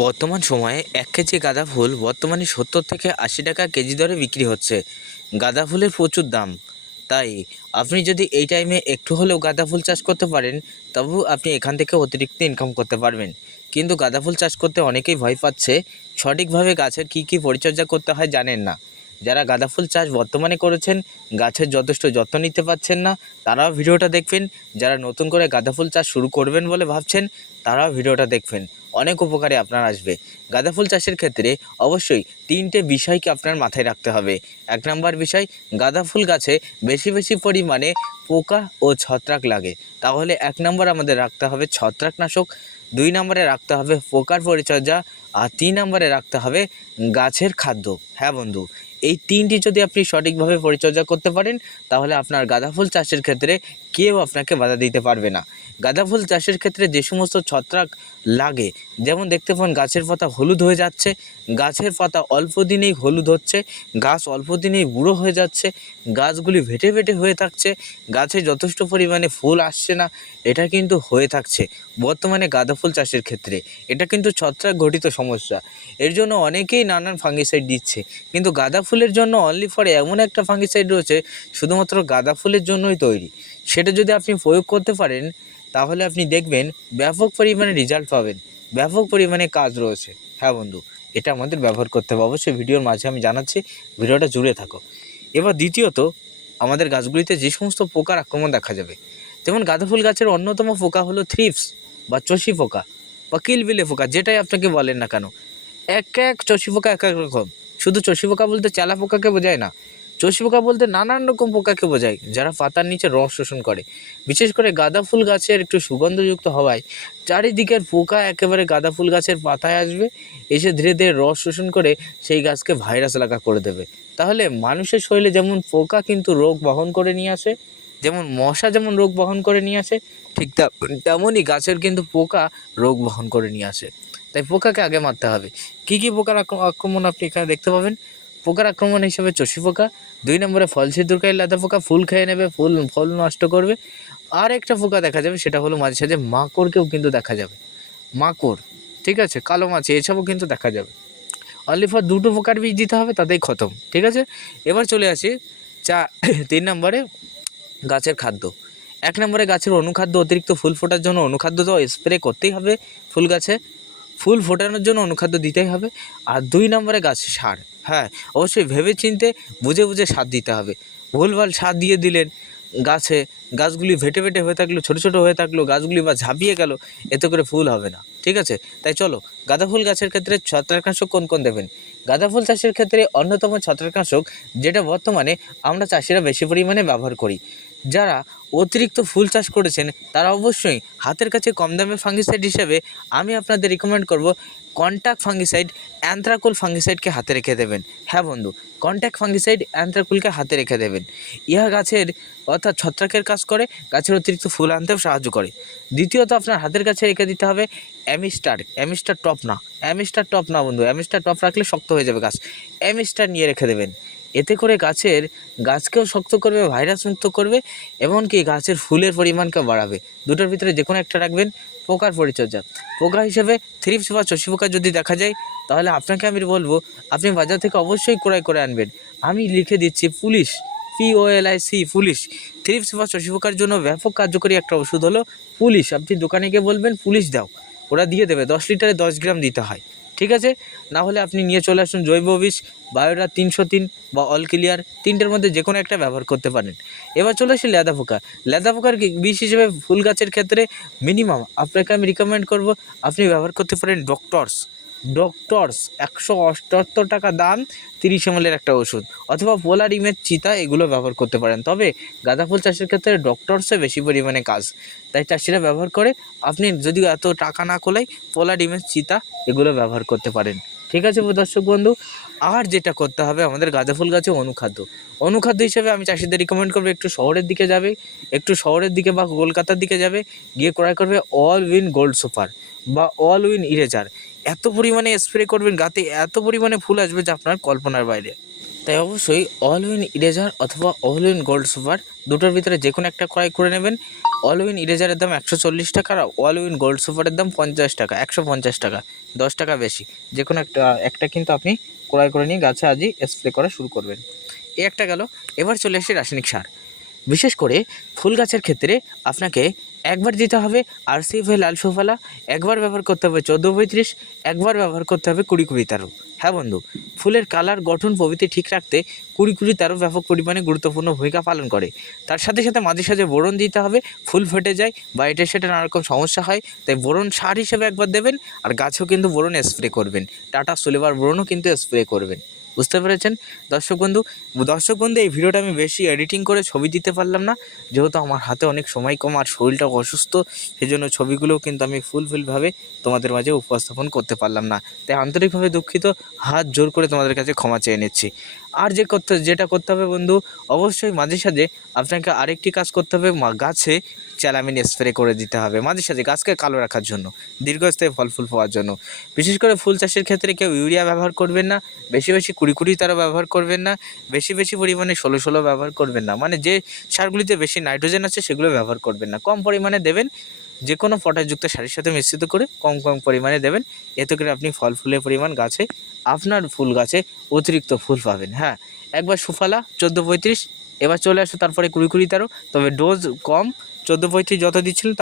বর্তমান সময়ে এক কেজি গাঁদা ফুল বর্তমানে সত্তর থেকে আশি টাকা কেজি দরে বিক্রি হচ্ছে। গাঁদা ফুলের প্রচুর দাম। তাই আপনি যদি এই টাইমে একটু হলেও গাঁদা ফুল চাষ করতে পারেন তবু আপনি এখান থেকে অতিরিক্ত ইনকাম করতে পারবেন। কিন্তু গাঁদা ফুল চাষ করতে অনেকেই ভয় পাচ্ছে। সঠিকভাবে গাছের কি কি পরিচর্যা করতে হয় জানেন না। যারা গাঁদা ফুল চাষ বর্তমানে করেছেন, গাছের যথেষ্ট যত্ন নিতে পারছেন না, তারাও ভিডিওটা দেখবেন। যারা নতুন করে গাঁদা ফুল চাষ শুরু করবেন বলে ভাবছেন, তারাও ভিডিওটা দেখবেন। অনেক উপকারে আপনার আসবে। গাঁদা ফুল চাষের ক্ষেত্রে অবশ্যই তিনটে বিষয়কে আপনার মাথায় রাখতে হবে। এক নম্বর বিষয়, গাঁদা ফুল গাছে বেশি বেশি পরিমাণে পোকা ও ছত্রাক লাগে। তাহলে এক নম্বর আমাদের রাখতে হবে ছত্রাকনাশক, দুই নম্বরে রাখতে হবে পোকার পরিচর্যা, আর তিন নম্বরে রাখতে হবে গাছের খাদ্য। হ্যাঁ বন্ধু এই তিনটি যদি আপনি সঠিকভাবে পরিচর্যা করতে পারেন, তাহলে আপনার গাঁদা ফুল চাষের ক্ষেত্রে কেউ আপনাকে বাধা দিতে পারবে না। গাঁদা ফুল চাষের ক্ষেত্রে যে সমস্ত ছত্রাক লাগে। যেমন দেখতে পান, গাছের পাতা হলুদ হয়ে যাচ্ছে, গাছের পাতা অল্প দিনেই হলুদ হচ্ছে, গাছ অল্প দিনেই বুড়ো হয়ে যাচ্ছে, গাছগুলি ভেটে ভেটে হয়ে থাকছে, গাছে যথেষ্ট পরিমাণে ফুল আসছে না, এটা কিন্তু হয়ে থাকছে বর্তমানে গাঁদা ফুল চাষের ক্ষেত্রে। এটা কিন্তু ছত্রাক ঘটিত সমস্যা। এর জন্য অনেকেই নানান ফাঙ্গিসাইড দিচ্ছে, কিন্তু গাঁদা ফুলের জন্য অনলি ফর এমন একটা ফাঙ্গিসাইড রয়েছে, শুধুমাত্র গাঁদা ফুলের জন্যই তৈরি। সেটা যদি আপনি প্রয়োগ করতে পারেন তাহলে আপনি দেখবেন ব্যাপক পরিমাণে রেজাল্ট পাবেন। ব্যাপক পরিমাণে কাজ রয়েছে। হ্যাঁ বন্ধু, এটা আমাদের ব্যবহার করতে হবে। অবশ্যই ভিডিওর মাঝে আমি জানাচ্ছি, ভিডিওটা জুড়ে থাকো। এবার দ্বিতীয়ত, আমাদের গাছগুলিতে যে সমস্ত পোকার আক্রমণ দেখা যাবে, যেমন গাঁদা ফুল গাছের অন্যতম পোকা হলো থ্রিপস বা চষি পোকা বা কিলবিলে পোকা, যেটাই আপনাকে বলেন না কেন। এক এক চষি পোকা এক এক রকম। শুধু চষি পোকা বলতে চালা পোকাকে বোঝায় না। চষি পোকা বলতে নানান রকম পোকাকে বোঝায়, যারা পাতার নিচে রস শোষণ করে। বিশেষ করে গাঁদা ফুল গাছের একটু সুগন্ধযুক্ত হওয়ায় চারিদিকের পোকা একেবারে গাঁদা ফুল গাছের পাতায় আসবে, এসে ধীরে ধীরে রস শোষণ করে সেই গাছকে ভাইরাস লাগা করে দেবে। তাহলে মানুষের শরীরে যেমন পোকা কিন্তু রোগ বহন করে নিয়ে আসে, যেমন মশা যেমন রোগ বহন করে নিয়ে আসে, ঠিক তেমনই গাছের কিন্তু পোকা রোগ বহন করে নিয়ে আসে। তাই পোকাকে আগে মারতে হবে। কী কী পোকার আক্র- আক্রমণ আপনি এখানে দেখতে পাবেন? পোকার আক্রমণ হিসেবে চষি পোকা, দুই নম্বরে ফল ছিদ্রকারী লাদা পোকা, ফুল খেয়ে নেবে, ফুল, ফল নষ্ট করবে। আর একটা পোকা দেখা যাবে, সেটা হলো মাঝে সাঝে মাকড়কেও কিন্তু দেখা যাবে। মাকড়, ঠিক আছে? কালো মাছি, এসবও কিন্তু দেখা যাবে। অনলি ফর দুটো পোকার বীজ দিতে হবে, তাতেই খতম, ঠিক আছে? এবার চলে আসি চা, তিন নম্বরে গাছের খাদ্য। এক নম্বরে গাছের অনুখাদ্য, অতিরিক্ত ফুল ফোটার জন্য অনুখাদ্য তো স্প্রে করতেই হবে ফুল গাছে। ফুল ফোটানোর জন্য অনুখাদ্য দিতেই হবে। আর দুই নম্বরে গাছে সার। হ্যাঁ অবশ্যই ভেবে চিনতে বুঝে বুঝে সার দিতে হবে। ভুলভাল সার দিয়ে দিলেন, গাছে গাছগুলি ভেটে ভেটে হয়ে থাকল, ছোটো ছোটো হয়ে থাকল, গাছগুলি বা ঝাঁপিয়ে গেল, এতে করে ফুল হবে না, ঠিক আছে? তাই চলো, গাঁদা ফুল গাছের ক্ষেত্রে ছত্রাকনাশক কোন কোন দেবেন? গাঁদা ফুল চাষের ক্ষেত্রে অন্যতম ছত্রাকনাশক যেটা বর্তমানে আমরা চাষিরা বেশি পরিমাণে ব্যবহার করি। যারা অতিরিক্ত ফুল চাষ করেছেন, তারা অবশ্যই হাতের কাছে কম দামে ফাঙ্গিসাইড হিসেবে আমি আপনাদের রিকমেন্ড করব কন্ট্যাক্ট ফাঙ্গিসাইড অ্যান্থ্রাকুল ফাঙ্গিসাইডকে হাতে রেখে দেবেন। হ্যাঁ বন্ধু কন্ট্যাক্ট ফাঙ্গিসাইড অ্যান্থ্রাকুলকে হাতে রেখে দেবেন। ইহা গাছের অর্থাৎ ছত্রাকের কাজ করে, গাছের অতিরিক্ত ফুল আনতেও সাহায্য করে। দ্বিতীয়ত আপনার হাতের কাছে রেখে দিতে হবে অ্যামিস্টার অ্যামিস্টার টপ না, অ্যামিস্টার টপ না বন্ধু, অ্যামিস্টার টপ রাখলে শক্ত হয়ে যাবে গাছ, অ্যামিস্টার নিয়ে রেখে দেবেন। এতে করে গাছের গাছকেও শক্ত করবে ভাইরাস মুক্ত করবে, এমনকি গাছের ফুলের পরিমাণকে বাড়াবে। দুটোর ভিতরে যে কোনো একটা রাখবেন, পোকার পরিচর্যা। পোকা হিসেবে থ্রিপস বা চষি পোকা যদি দেখা যায়, তাহলে আপনাকে আমি বলব, আপনি বাজার থেকে অবশ্যই ক্রয় করে আনবেন। আমি লিখে দিচ্ছি, police P O L I C police. Thrips বা চষি পোকার জন্য ব্যাপক কার্যকরী একটা ওষুধ হলো পুলিশ। আপনি দোকানে গিয়ে বলবেন, পুলিশ দাও। ওরা দিয়ে দেবে, দশ লিটারে দশ গ্রাম দিতে হয়। ঠিক আছে? না হলে আপনি নিয়ে চলে আসুন জৈব বিষ বায়োরা তিনশো তিন বা অল ক্লিয়ার তিনটের মধ্যে যে কোনো একটা ব্যবহার করতে পারেন। এবার চলে আসি লেদা পোকা। লেদা পোকার বিষ হিসেবে ফুল গাছের ক্ষেত্রে মিনিমাম আপনাকে আমি রিকমেন্ড করব, আপনি ব্যবহার করতে পারেন ডক্টরস ডক্টরস, একশো অষ্টাত্তর টাকা দাম, তিরিশ এমএলের একটা ওষুধ। অথবা পোলার ইমেজ চিতা, এগুলো ব্যবহার করতে পারেন। তবে গাঁদা ফুল চাষের ক্ষেত্রে ডক্টরসে বেশি পরিমাণে কাজ। তাই চাষিরা ব্যবহার করে, আপনি যদি এত টাকা না কোলাই পোলার ইমেজ চিতা, এগুলো ব্যবহার করতে পারেন। ঠিক আছে দর্শক বন্ধু, আর যেটা করতে হবে আমাদের গাঁদা ফুল গাছে অনুখাদ্য। অনুখাদ্য হিসেবে আমি চাষিদের রিকমেন্ড করব, একটু শহরের দিকে যাবে, একটু শহরের দিকে বা কলকাতার দিকে যাবে, গিয়ে ক্রয় করবে অল উইন গোল্ড সুপার বা অল উইন ইরেজার এত পরিমাণে স্প্রে করবেন, গাতে এত পরিমাণে ফুল আসবে যে আপনার কল্পনার বাইরে। তাই অবশ্যই অল উইন ইরেজার অথবা অল উইন গোল্ড সুপার দুটোর ভিতরে যে কোনো একটা ক্রয় করে নেবেন। অল উইন ইরেজারের দাম একশো চল্লিশ টাকা আর অল উইন গোল্ড সুপারের দাম পঞ্চাশ টাকা, একশো পঞ্চাশ টাকা, দশ টাকা বেশি। যে কোনো একটা একটা কিন্তু আপনি ক্রয় করে নিয়ে গাছে আজই স্প্রে করা শুরু করবেন। এ একটা গেল, এবার চলে আসি রাসায়নিক সার। বিশেষ করে ফুল গাছের ক্ষেত্রে আপনাকে একবার দিতে হবে আরসিএফএ লাল সুফলা, একবার ব্যবহার করতে হবে চোদ্দ পঁয়ত্রিশ, একবার ব্যবহার করতে হবে কুড়ি কুড়ি তারও হ্যাঁ বন্ধু, ফুলের কালার, গঠন, প্রভৃতি ঠিক রাখতে কুড়ি কুড়ি তারও ব্যাপক পরিমাণে গুরুত্বপূর্ণ ভূমিকা পালন করে। তার সাথে সাথে মাঝে সাঝে বোরন দিতে হবে, ফুল ফেটে যায় বা এটা সেটা নানারকম সমস্যা হয়, তাই বোরন সার হিসেবে একবার দেবেন, আর গাছও কিন্তু বোরন স্প্রে করবেন। টাটা, সোলেবার বোরনও কিন্তু স্প্রে করবেন। বুঝতে পেরেছেন? দর্শক বন্ধু দর্শক বন্ধু, এই ভিডিওটা আমি বেশি এডিটিং করে ছবি দিতে পারলাম না। যেহেতু আমার হাতে অনেক সময় কম আর শরীরটা অসুস্থ সেই জন্য ছবিগুলোও কিন্তু আমি ফুলফিলভাবে তোমাদের মাঝে উপস্থাপন করতে পারলাম না। তাই আন্তরিকভাবে দুঃখিত, হাত জোর করে তোমাদের কাছে ক্ষমা চেয়ে নিচ্ছি। আর যে করতে, যেটা করতে হবে বন্ধু, অবশ্যই মাঝে সাঝে আপনাকে আরেকটি কাজ করতে হবে গাছে চ্যালামিন স্প্রে করে দিতে হবে। মাঝে সাঝে গাছকে কালো রাখার জন্য, দীর্ঘস্থায়ী ফল ফুল পাওয়ার জন্য। বিশেষ করে ফুল চাষের ক্ষেত্রে কেউ ইউরিয়া ব্যবহার করবেন না, বেশি বেশি কুড়ি কুড়ি তারা ব্যবহার করবেন না, বেশি বেশি পরিমাণে ষোলো ষোলো ব্যবহার করবেন না। মানে যে সারগুলিতে বেশি নাইট্রোজেন আছে সেগুলো ব্যবহার করবেন না। কম পরিমাণে দেবেন, যে কোনো পটাশযুক্ত সারের সাথে মিশ্রিত করে কম কম পরিমাণে দেবেন, এতে করে আপনি ফল ফুলের পরিমাণ গাছে, আপনার ফুল গাছে অতিরিক্ত ফুল পাবেন। হ্যাঁ একবার সুফলা, চোদ্দ পঁয়ত্রিশ, এবার চলে আসো তারপরে কুড়ি কুড়ি তেরো, তবে ডোজ কম চোদ্দ পঁয়ত্রিশ যত দিচ্ছিলেন